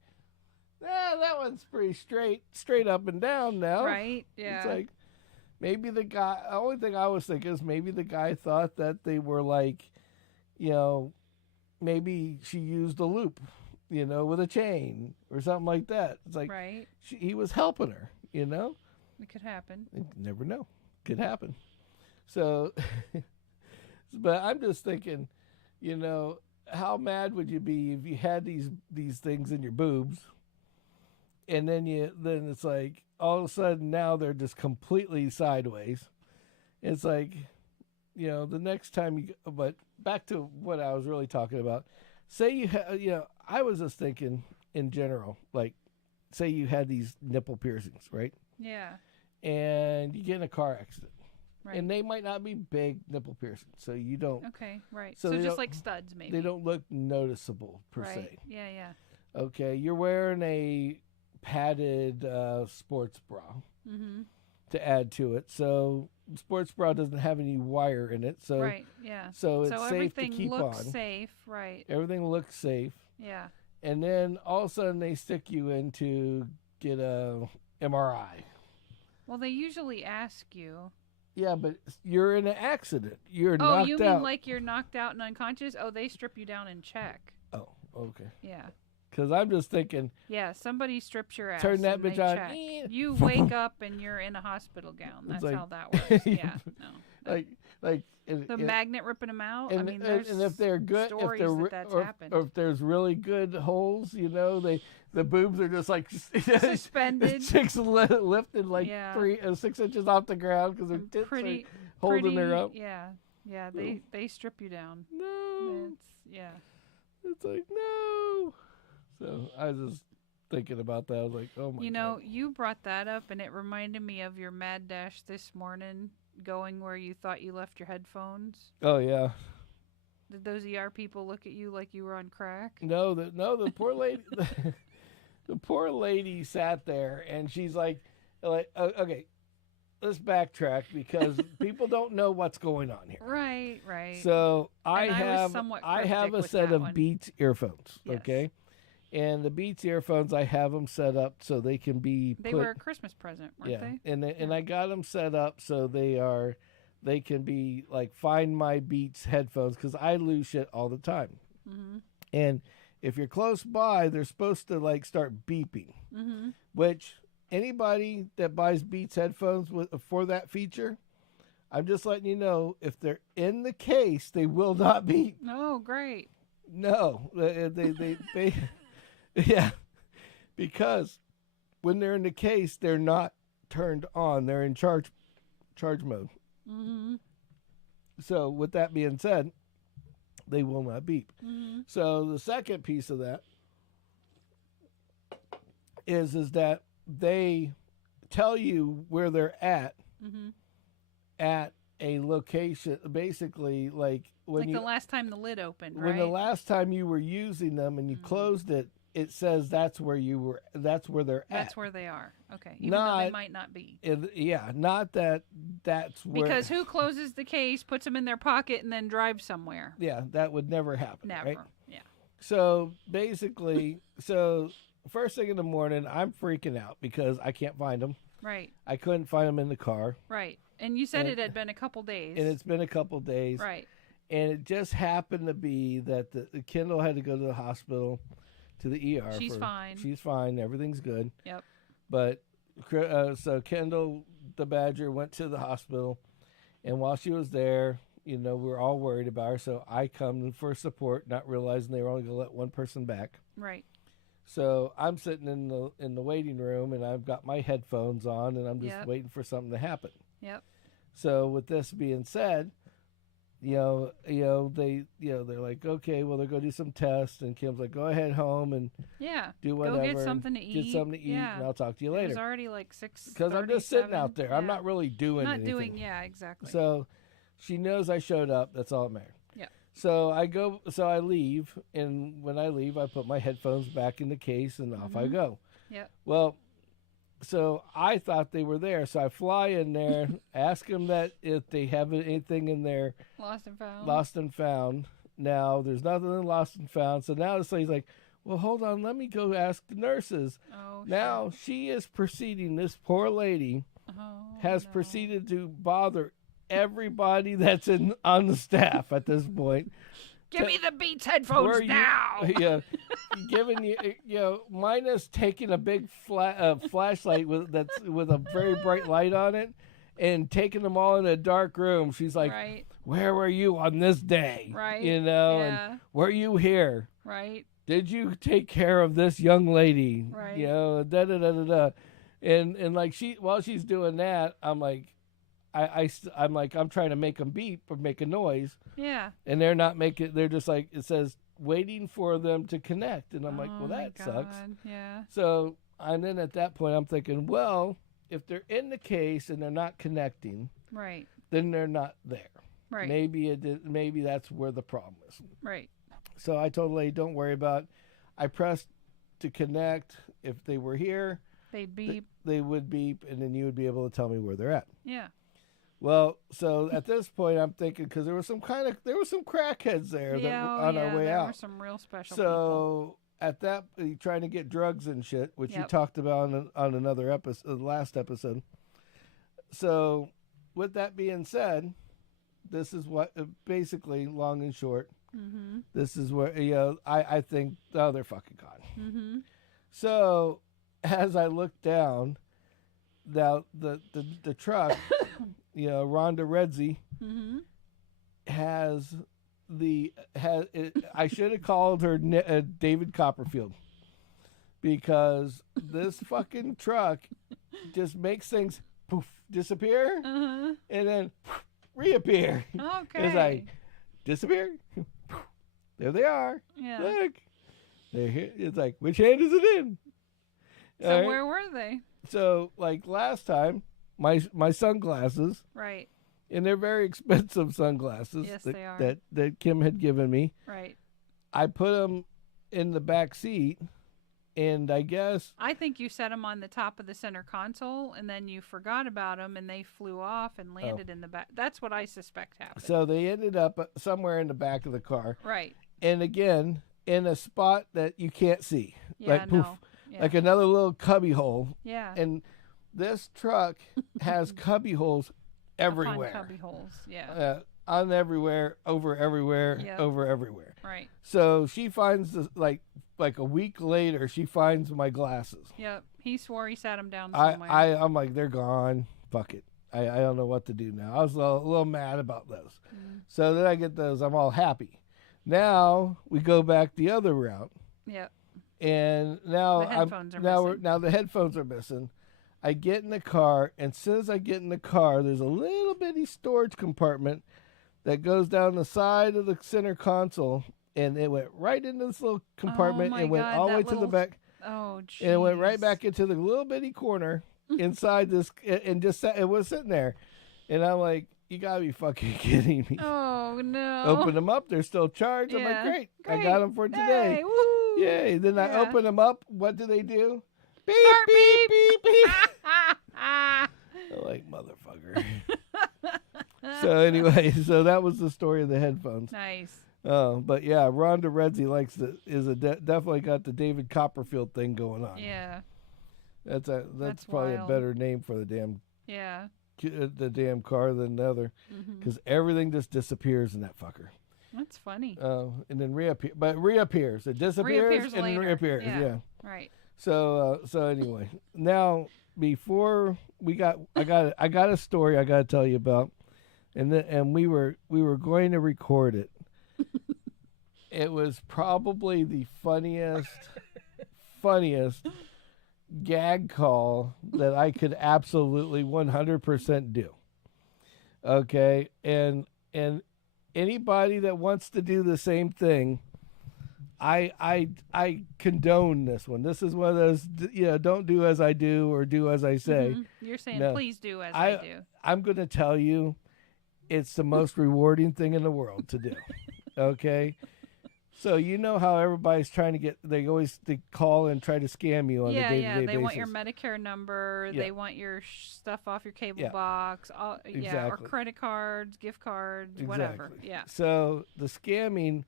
that one's pretty straight up and down now. Right. Yeah. It's like maybe the guy. The only thing I was thinking is maybe the guy thought that they were like, maybe she used a loop, with a chain or something like that. It's like right. he was helping her. It could happen. You never know. Could happen. So. But I'm just thinking, how mad would you be if you had these things in your boobs, and then it's like all of a sudden now they're just completely sideways. It's like, the next time but back to what I was really talking about. Say I was just thinking in general, like, say you had these nipple piercings, right? Yeah. And you get in a car accident. Right. And they might not be big nipple piercings, so you don't. Okay, right. So just like studs, maybe. They don't look noticeable per right. se. Yeah, yeah. Okay, you're wearing a padded sports bra to add to it, so sports bra doesn't have any wire in it, so right, yeah. So it's safe to keep on. Everything looks safe, right? Everything looks safe. Yeah. And then all of a sudden they stick you in to get a MRI. Well, they usually ask you. Yeah, but you're in an accident. You're knocked out. Oh, you mean like you're knocked out and unconscious? Oh, they strip you down and check. Oh, okay. Yeah. Because I'm just thinking. Yeah, somebody strips your ass. Turn that bitch on. Check. You wake up and you're in a hospital gown. That's how that works. Yeah. No. Like the magnet ripping them out. And, I mean, there's and if they're good, stories that's happened. Or if there's really good holes, the boobs are just like suspended. Chicks lifted like 6 inches off the ground because their tits are holding her up. Yeah, yeah. They strip you down. No. It's like no. So I was just thinking about that. I was like, oh my God. You brought that up, and it reminded me of your mad dash this morning, going where you thought you left your headphones. Oh yeah. Did those ER people look at you like you were on crack? No, the poor lady. The poor lady sat there, and she's like, okay, let's backtrack because people don't know what's going on here. Right, right. So I have a set of one. Beats earphones, yes. okay? And the Beats earphones, I have them set up so they can be They were a Christmas present, weren't they? And I got them set up so they can be like Find My Beats headphones because I lose shit all the time. Mm-hmm. And if you're close by, they're supposed to like start beeping, which anybody that buys Beats headphones for that feature, I'm just letting you know, if they're in the case, they will not be. Oh, great. No, yeah, because when they're in the case, they're not turned on. They're in charge mode. Mm-hmm. So with that being said, they will not beep. Mm-hmm. So the second piece of that is that they tell you where they're at a location, basically like when the last time the lid opened, right? when the last time you were using them and you closed it, it says that's where you were. That's where they're at. That's where they are. Okay, even though they might not be. Not that. That's where. Because who closes the case, puts them in their pocket, and then drives somewhere? Yeah, that would never happen. Never. Right? Yeah. So basically, first thing in the morning, I'm freaking out because I can't find them. Right. I couldn't find them in the car. Right. And you said it had been a couple days. And it's been a couple days. Right. And it just happened to be that the Kendall had to go to the hospital, to the ER. She's fine. She's fine. Everything's good. Yep. But so Kendall, the Badger, went to the hospital, and while she was there, we were all worried about her. So I come for support, not realizing they were only going to let one person back. Right. So I'm sitting in the waiting room, and I've got my headphones on, and I'm just waiting for something to happen. Yep. So with this being said, they're like, okay, well, they're going to do some tests, and Kim's like, go ahead home and do whatever. Go get something to eat. And I'll talk to you later. It was already like 6:37. Because I'm just sitting out there. I'm not really doing anything. Exactly. So she knows I showed up. That's all that matters. Yeah. So I leave, and when I leave, I put my headphones back in the case, and off I go. Yeah. Well, so I thought they were there. So I fly in there, ask them that if they have anything in there. Lost and found. Now, there's nothing in lost and found. So now this lady's like, well, hold on. Let me go ask the nurses. Oh, now, she is proceeding, this poor lady has proceeded to bother everybody that's on the staff at this point. Give me the Beats headphones now. Giving you, minus taking a big flashlight with a very bright light on it, and taking them all in a dark room. She's like, where were you on this day? Right. And were you here? Right. Did you take care of this young lady? Right. And like while she's doing that, I'm like, I'm trying to make them beep or make a noise. Yeah. And they're not making. They're just like, it says waiting for them to connect, and I'm like, well, that sucks. Yeah. So and then at that point, I'm thinking, well, if they're in the case and they're not connecting, right, then they're not there. Right. Maybe that's where the problem is. Right. So I told the lady, don't worry about it. I pressed to connect. If they were here, they'd beep. They would beep, and then you would be able to tell me where they're at. Yeah. Well, so at this point, I'm thinking, because there were some crackheads there on our way out. There were some real special people. So at that, trying to get drugs and shit, which you talked about on another episode, last episode. So with that being said, this is what basically, long and short, this is where I think they're fucking gone. Mm-hmm. So as I look down, now the truck. Rhonda Redzi has I should have called her David Copperfield, because this fucking truck just makes things poof disappear and then poof, reappear. Okay. It's like disappear. There they are. Yeah. Look, they're here. It's like, which hand is it in? So where were they? So like last time. My sunglasses, right? And they're very expensive sunglasses. Yes, they are. That Kim had given me. Right. I put them in the back seat, and I think you set them on the top of the center console, and then you forgot about them, and they flew off and landed in the back. That's what I suspect happened. So they ended up somewhere in the back of the car. Right. And again, in a spot that you can't see, like poof, like another little cubby hole. Yeah. And this truck has cubby holes everywhere. Upon cubby holes, yeah. On everywhere, over everywhere, over everywhere. Right. So she finds like a week later, she finds my glasses. Yep. He swore he sat them down somewhere. I'm like, they're gone. Fuck it. I don't know what to do now. I was a little mad about those. So then I get those. I'm all happy. Now we go back the other route. Yep. And now the headphones are missing. I get in the car, and as soon as I get in the car, there's a little bitty storage compartment that goes down the side of the center console, and it went right into this little compartment and went all the way to the back. Oh, jeez. And it went right back into the little bitty corner inside this, and it was sitting there. And I'm like, you gotta be fucking kidding me. Oh, no. Open them up, they're still charged. I'm like, great. I got them for today. Hey, woo. Yay. Then I open them up. What do they do? Beep, Start beep, beep, beep. I'm like, motherfucker. So anyway, so that was the story of the headphones. Nice. But yeah, Rhonda Redzi definitely got the David Copperfield thing going on. Yeah. That's probably wild. a better name for the damn car than the other, because everything just disappears in that fucker. That's funny. And then reappears. It disappears and then reappears. Yeah. Right. So anyway, now before I got a story I got to tell you about, and we were going to record it. It was probably the funniest gag call that I could absolutely 100% do. Okay, and anybody that wants to do the same thing, I condone this one. This is one of those, don't do as I do or do as I say. You're saying no, please do as I do. I'm going to tell you, it's the most rewarding thing in the world to do. Okay? So you know how everybody's trying to they call and try to scam you on a day-to-day basis. They want your Medicare number. Yeah. They want your stuff off your cable box. Or credit cards, gift cards, whatever. Yeah. So the scammers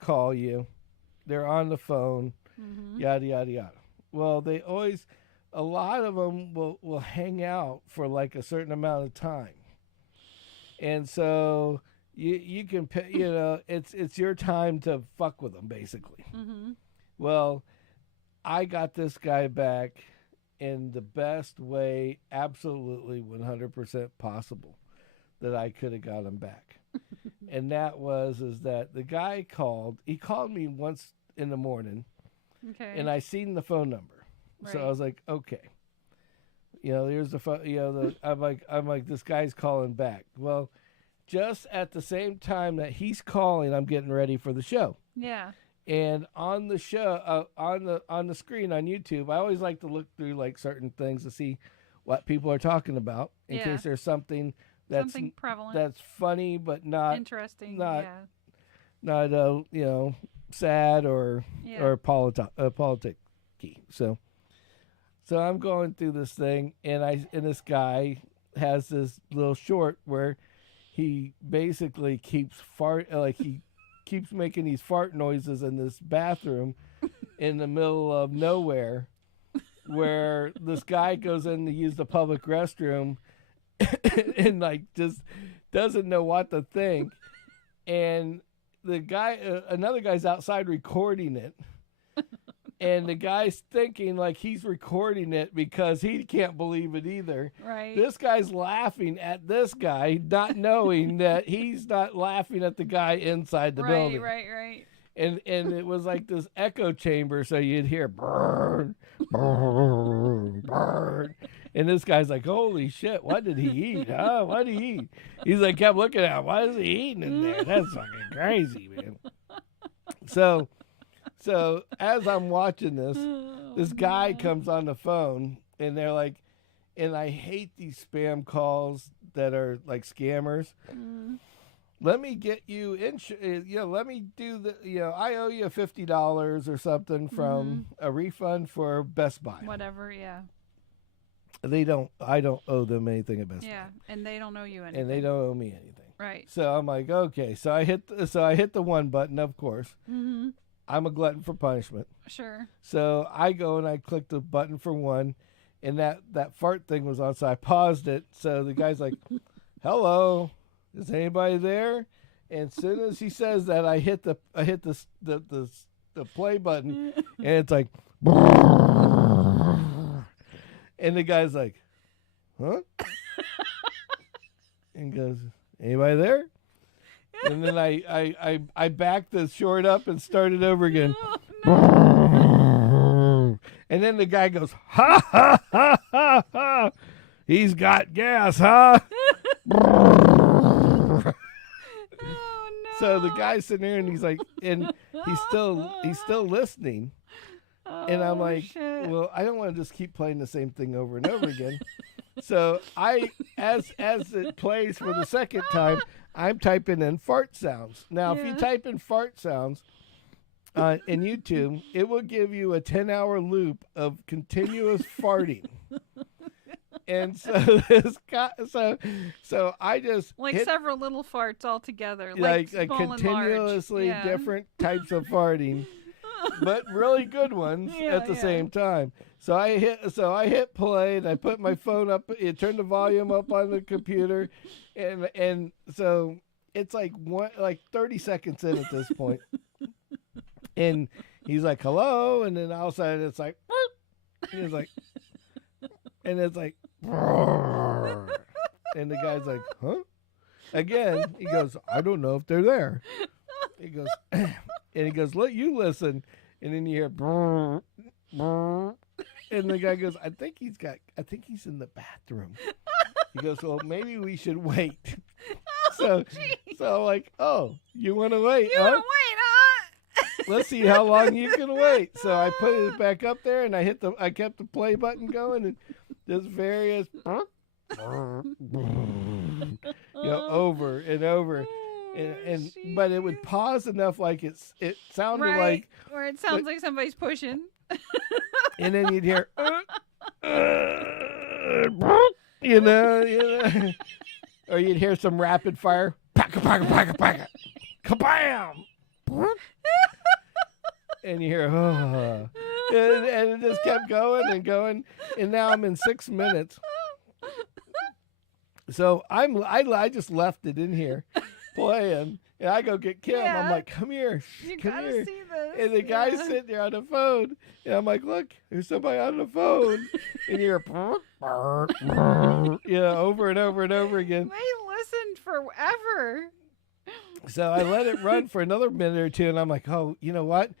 call you. They're on the phone. Yada yada yada. Well, a lot of them will hang out for like a certain amount of time, and so. You can pay, it's your time to fuck with them, basically. Well, I got this guy back in the best way, absolutely 100% possible, that I could have got him back. And that is that the guy called me once in the morning, and I seen the phone number. Right. So I was like, okay, here's the phone, I'm like, this guy's calling back. Well, just at the same time that he's calling, I'm getting ready for the show. Yeah. And on the show, on the screen on YouTube, I always like to look through like certain things to see what people are talking about in case there's something prevalent, that's funny but not interesting, not sad or politicky. So I'm going through this thing, and this guy has this little short where he basically keeps making these fart noises in this bathroom in the middle of nowhere, where this guy goes in to use the public restroom and like just doesn't know what to think, and the guy, another guy's outside recording it. And the guy's thinking like he's recording it because he can't believe it either. Right. This guy's laughing at this guy, not knowing that he's not laughing at the guy inside the building. Right. And it was like this echo chamber, so you'd hear burn, burn, burn. And this guy's like, holy shit, what did he eat? Huh? What did he eat? He's like, kept looking at him. What is he eating in there? That's fucking crazy, man. So as I'm watching this guy comes on the phone, and they're like, and I hate these spam calls that are like scammers. Let me get you let me do I owe you $50 or something from a refund for Best Buy. Whatever, yeah. I don't owe them anything at Best Buy. Yeah, and they don't owe you anything. And they don't owe me anything. Right. So I'm like, okay. So I hit the one button, of course. I'm a glutton for punishment. Sure. So I go and I click the button for one, and that fart thing was on, so I paused it. So the guy's like, hello, is anybody there? And as soon as he says that, I hit the play button, and it's like, and the guy's like, huh? And goes, anybody there? And then I backed the short up and started over again. Oh, And then the guy goes, ha, ha, ha, ha, ha. He's got gas, huh? oh, no. So the guy's sitting there and he's like, and he's still listening. And I'm like, shit. well, I don't want to just keep playing the same thing over and over again. So as it plays for the second time, I'm typing in fart sounds. Now, if you Yeah. type in fart sounds in YouTube, it will give you a 10-hour loop of continuous farting. And so this guy, so I just Like hit, several little farts all together, like small and large. continuously Yeah. different types of farting, but really good ones Yeah, at the yeah. same time. So I hit play and I put my phone up. It turned the volume up on the computer, and so it's like 30 seconds in at this point. And he's like, hello, and then all of a sudden it's like, and it's like, and it's like, and the guy's like, huh? Again, he goes, I don't know if they're there. He goes, and he goes, let you listen, and then you hear, and the guy goes, I think he's in the bathroom. He goes, well, maybe we should wait. So I'm like, oh, you want to wait? You huh? want to wait, huh? Let's see how long you can wait. So I put it back up there, and I kept the play button going, and there's various, over and over, and but it would pause enough, like it sounded right, like, where it sounds like somebody's pushing. and then you'd hear, you know, or you'd hear some rapid fire, paka paka paka paka, kabam. And you hear, oh. And it just kept going and going. And now I'm in 6 minutes. So I just left it in here playing. And I go get Kim. Yeah. I'm like, come here. You Come gotta here. see this. And the guy's sitting there on the phone. And I'm like, look, there's somebody on the phone. And you're, over and over and over again. They listened forever. So I let it run for another minute or two. And I'm like, oh, you know what?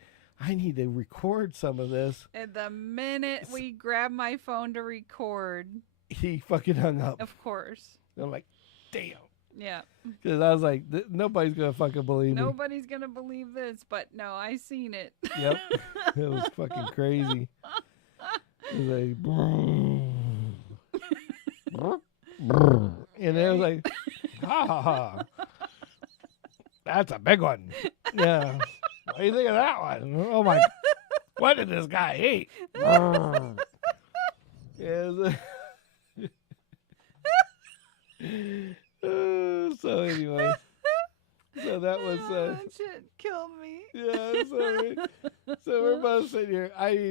I need to record some of this. And the minute we grabbed my phone to record, He fucking hung up. of course. I'm like, damn. Yeah. Because I was like, nobody's going to fucking believe me. Nobody's going to believe this, but no, I seen it. Yep. It was fucking crazy. It was like, and it was like, ha ha ha. That's a big one. Yeah. What do you think of that one? Oh my. What did this guy eat? Yeah, so anyway. So that was that shit killed me. yeah, so we're both sitting here.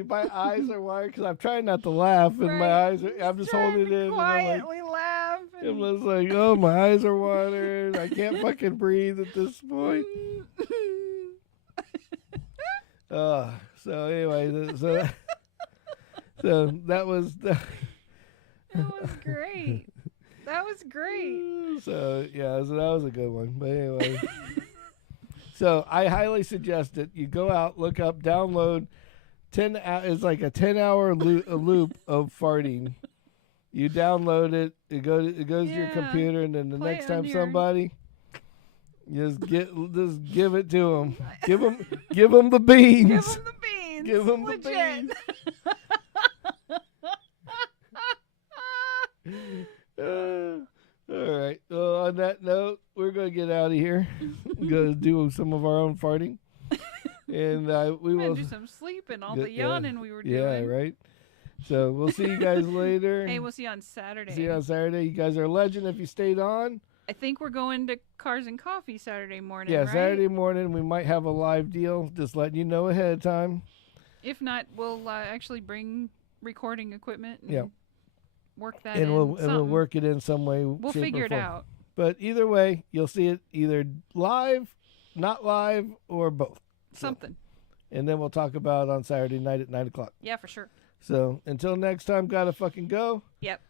My eyes are wired because I'm trying not to laugh, and my eyes are, I'm just holding it in. And Quietly laugh. I'm just like, oh, my eyes are watering. I can't fucking breathe at this point. So anyway, so that was That was great. That was great. So yeah, so that was a good one. But anyway, so I highly suggest it. You go out, look up, download. It's like a 10-hour loop of farting. You download it. It goes to your computer, and then the Play next it time on your- somebody, just give it to them. Give them the beans. Give them the beans. Give them the Legit. beans. All right. Well, on that note, we're going to get out of here. We're going to do some of our own farting. And we will do some sleeping, all Yeah, the yawning we were doing. Yeah, right. So we'll see you guys later. Hey, we'll see you on Saturday. See you on Saturday. You guys are a legend if you stayed on. I think we're going to Cars and Coffee Saturday morning, Yeah, right? Saturday morning we might have a live deal. Just letting you know ahead of time. If not, we'll actually bring recording equipment and Yeah. work that And in. we'll work it in some way. We'll shape, or figure it form. out. But either way, you'll see it either live, not live, or both. Something. And then we'll talk about it on Saturday night at 9 o'clock. Yeah, for sure. So until next time, gotta fucking go. Yep.